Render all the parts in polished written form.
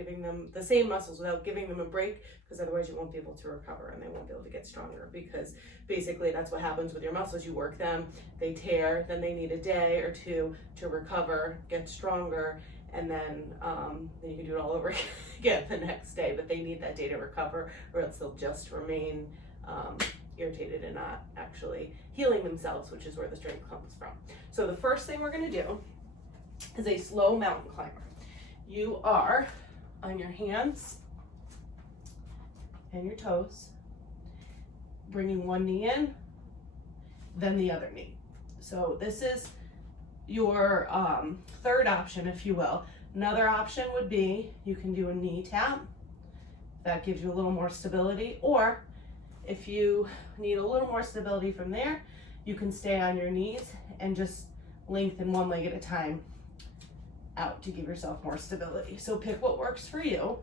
giving them the same muscles, without giving them a break, because otherwise you won't be able to recover and they won't be able to get stronger, because basically that's what happens with your muscles. You work them, they tear, then they need a day or two to recover, get stronger, and then you can do it all over again the next day, but they need that day to recover, or else they'll just remain irritated and not actually healing themselves, which is where the strength comes from. So the first thing we're going to do is a slow mountain climber. You are on your hands and your toes, bringing one knee in, then the other knee. So this is your third option, if you will. Another option would be you can do a knee tap. That gives you a little more stability, or if you need a little more stability from there, you can stay on your knees and just lengthen one leg at a time out to give yourself more stability. So pick what works for you.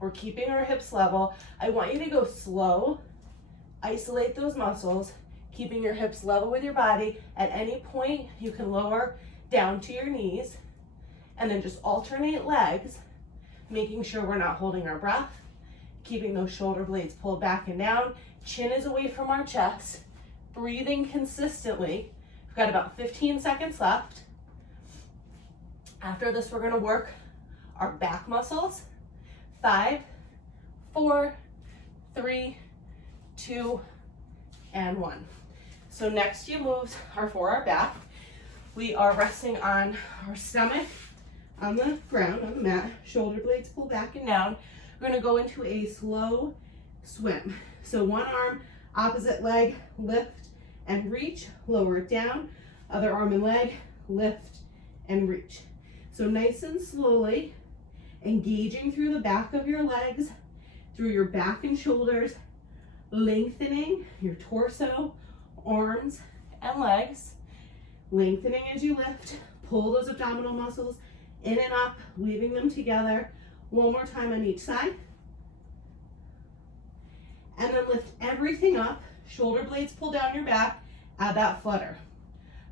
We're keeping our hips level. I want you to go slow, isolate those muscles, keeping your hips level with your body. At any point, you can lower down to your knees, and then just alternate legs, making sure we're not holding our breath, keeping those shoulder blades pulled back and down. Chin is away from our chest, breathing consistently. We've got about 15 seconds left. After this, we're going to work our back muscles. 5, 4, 3, 2, and 1. So next few moves are for our back. We are resting on our stomach on the ground, on the mat, shoulder blades pull back and down. We're going to go into a slow swim. So one arm, opposite leg, lift and reach, lower it down. Other arm and leg, lift and reach. So nice and slowly, engaging through the back of your legs, through your back and shoulders, lengthening your torso, arms, and legs. Lengthening as you lift. Pull those abdominal muscles in and up, weaving them together. One more time on each side. And then lift everything up. Shoulder blades pull down your back. Add that flutter.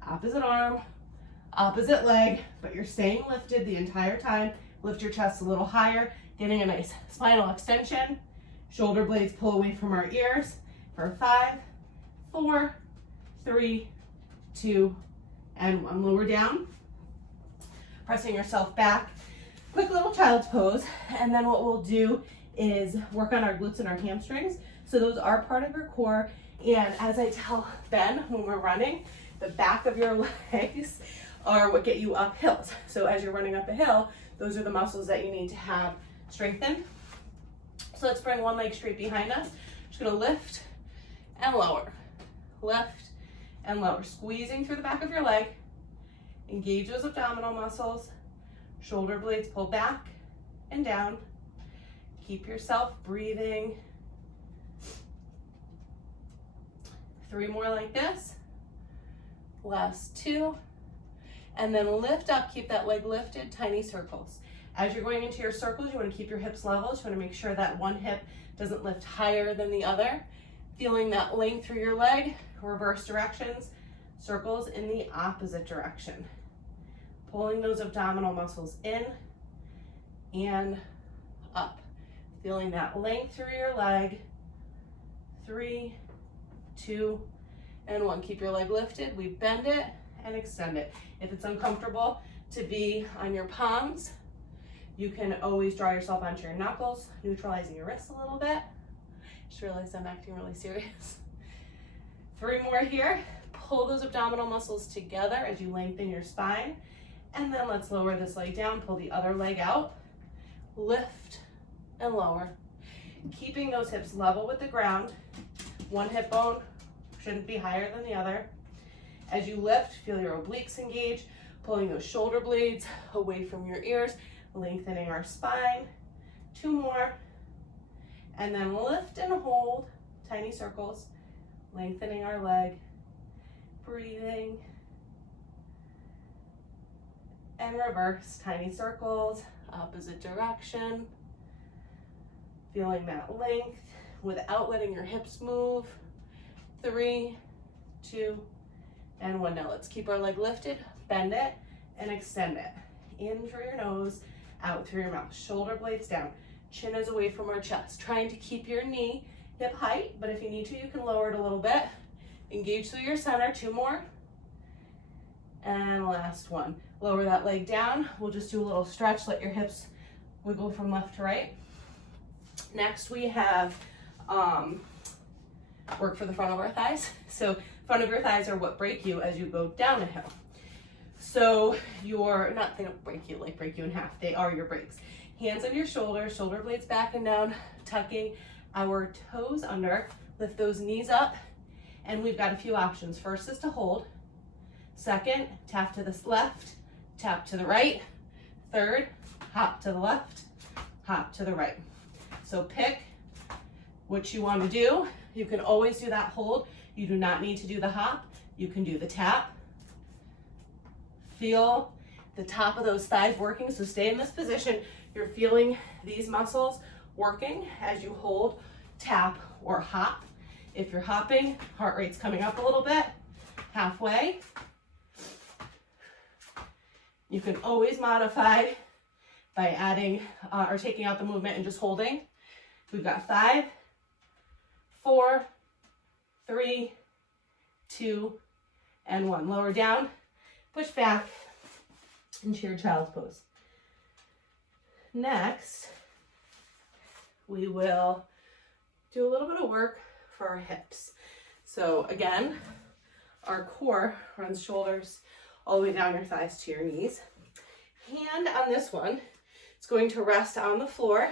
Opposite arm, opposite leg, but you're staying lifted the entire time. Lift your chest a little higher, getting a nice spinal extension. Shoulder blades pull away from our ears for 5, 4, 3, 2, and 1. Lower down, pressing yourself back. Quick little child's pose, and then what we'll do is work on our glutes and our hamstrings. So those are part of your core, and as I tell Ben when we're running, the back of your legs are what get you up hills. So as you're running up a hill, those are the muscles that you need to have strengthened. So let's bring one leg straight behind us. Just gonna lift and lower, lift and lower, squeezing through the back of your leg. Engage those abdominal muscles. Shoulder blades pull back and down. Keep yourself breathing. 3 more like this. Last 2. And then lift up, keep that leg lifted, tiny circles. As you're going into your circles, you want to keep your hips level. You want to make sure that one hip doesn't lift higher than the other. Feeling that length through your leg, reverse directions, circles in the opposite direction. Pulling those abdominal muscles in and up. Feeling that length through your leg. 3, 2, and 1. Keep your leg lifted. We bend it and extend it. If it's uncomfortable to be on your palms, you can always draw yourself onto your knuckles, neutralizing your wrists a little bit. Just realized I'm acting really serious. 3 more here. Pull those abdominal muscles together as you lengthen your spine. And then let's lower this leg down, pull the other leg out, lift and lower. Keeping those hips level with the ground. One hip bone shouldn't be higher than the other. As you lift, feel your obliques engage, pulling those shoulder blades away from your ears, lengthening our spine. 2 more. And then lift and hold, tiny circles, lengthening our leg, breathing. And reverse, tiny circles, opposite direction. Feeling that length without letting your hips move. 3, 2, and 1. Now let's keep our leg lifted, bend it, and extend it. In through your nose, out through your mouth. Shoulder blades down. Chin is away from our chest. Trying to keep your knee hip height, but if you need to, you can lower it a little bit. Engage through your center. 2 more. And last one. Lower that leg down. We'll just do a little stretch. Let your hips wiggle from left to right. Next, we have work for the front of our thighs. So front of your thighs are what break you as you go down a hill. So you're not, they don't break you like break you in half. They are your brakes. Hands on your shoulders, shoulder blades back and down, tucking our toes under. Lift those knees up. And we've got a few options. First is to hold. Second, tap to the left, tap to the right. Third, hop to the left, hop to the right. So pick what you want to do. You can always do that hold. You do not need to do the hop. You can do the tap. Feel the top of those thighs working. So stay in this position. You're feeling these muscles working as you hold, tap, or hop. If you're hopping, heart rate's coming up a little bit, halfway. You can always modify by adding or taking out the movement and just holding. We've got 5, 4, 3, 2, and 1. Lower down, push back into your child's pose. Next, we will do a little bit of work for our hips. So again, our core runs shoulders all the way down your thighs to your knees. Hand on this one, it's going to rest on the floor,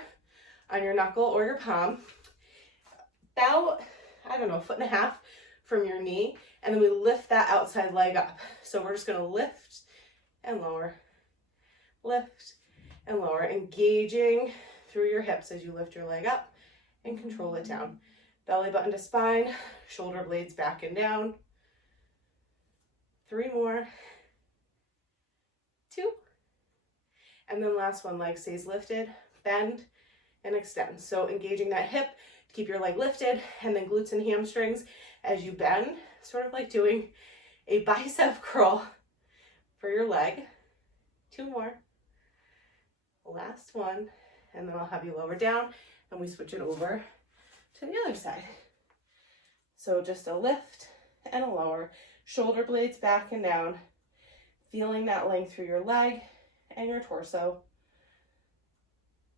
on your knuckle or your palm, about, I don't know, 1.5 feet from your knee, and then we lift that outside leg up. So we're just gonna lift and lower, lift and lower, engaging through your hips as you lift your leg up and control it down. Belly button to spine, shoulder blades back and down. 3 more. 2. And then last one, leg stays lifted, bend and extend. So engaging that hip to keep your leg lifted, and then glutes and hamstrings as you bend, sort of like doing a bicep curl for your leg. 2 more. Last one, and then I'll have you lower down and we switch it over to the other side. So just a lift and a lower, shoulder blades back and down, feeling that length through your leg and your torso.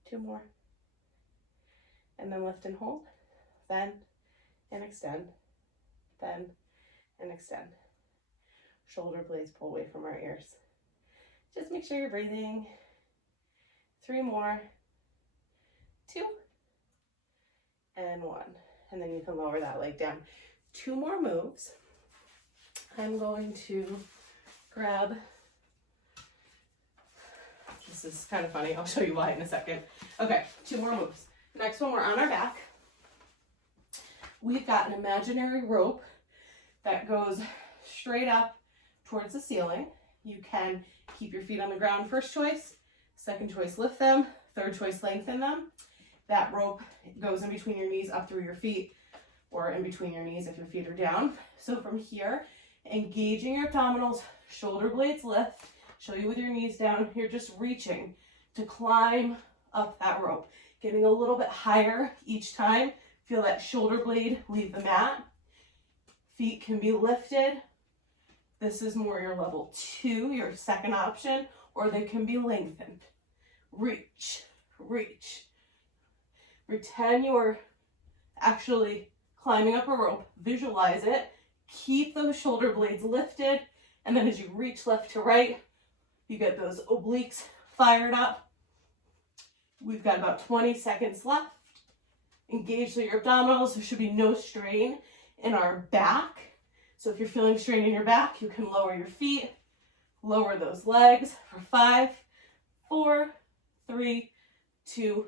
2 more. And then lift and hold, bend and extend, bend and extend. Shoulder blades pull away from our ears. Just make sure you're breathing. 3 more. 2 and 1. And then you can lower that leg down. 2 more moves. I'm going to grab, this is kind of funny, I'll show you why in a second. Okay, 2 more moves. Next one, we're on our back. We've got an imaginary rope that goes straight up towards the ceiling. You can keep your feet on the ground, first choice. Second choice, lift them. Third choice, lengthen them. That rope goes in between your knees up through your feet, or in between your knees if your feet are down. So from here, engaging your abdominals, shoulder blades lift. Show you with your knees down. You're just reaching to climb up that rope. Getting a little bit higher each time. Feel that shoulder blade leave the mat. Feet can be lifted. This is more your level 2, your second option, or they can be lengthened. Reach, reach. Pretend you're actually climbing up a rope. Visualize it. Keep those shoulder blades lifted. And then as you reach left to right, you get those obliques fired up. We've got about 20 seconds left. Engage through your abdominals. There should be no strain in our back. So if you're feeling strain in your back, you can lower your feet, lower those legs for 5, 4, 3, 2,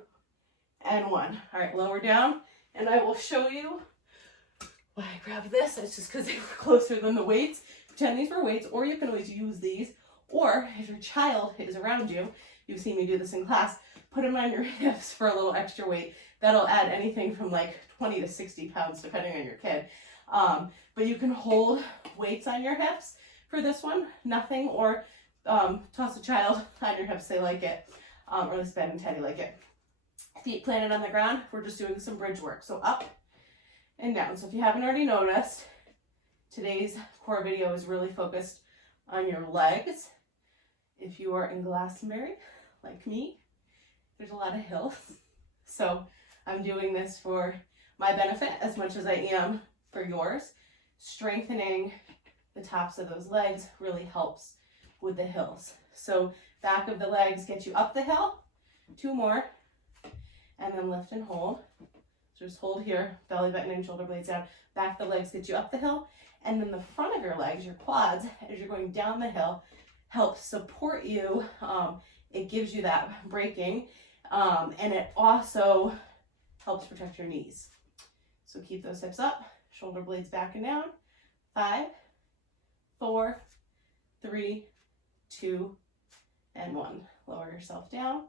and 1. All right, lower down, and I will show you why I grabbed this. It's just because they were closer than the weights. Pretend these were weights, or you can always use these. Or if your child is around you, you've seen me do this in class, put them on your hips for a little extra weight. That'll add anything from like 20 to 60 pounds, depending on your kid. But you can hold weights on your hips for this one, nothing, or toss a child on your hips, they like it. or this bend and Teddy like it. Feet planted on the ground. We're just doing some bridge work. So up and down. So if you haven't already noticed, today's core video is really focused on your legs. If you are in Glastonbury, like me, there's a lot of hills. So I'm doing this for my benefit as much as I am for yours. Strengthening the tops of those legs really helps with the hills. So back of the legs get you up the hill. 2 more. And then lift and hold. So just hold here, belly button and shoulder blades down. Back of the legs get you up the hill. And then the front of your legs, your quads, as you're going down the hill, helps support you. It gives you that braking. And it also helps protect your knees. So keep those hips up, shoulder blades back and down. 5, 4, 3, 2, and 1. Lower yourself down.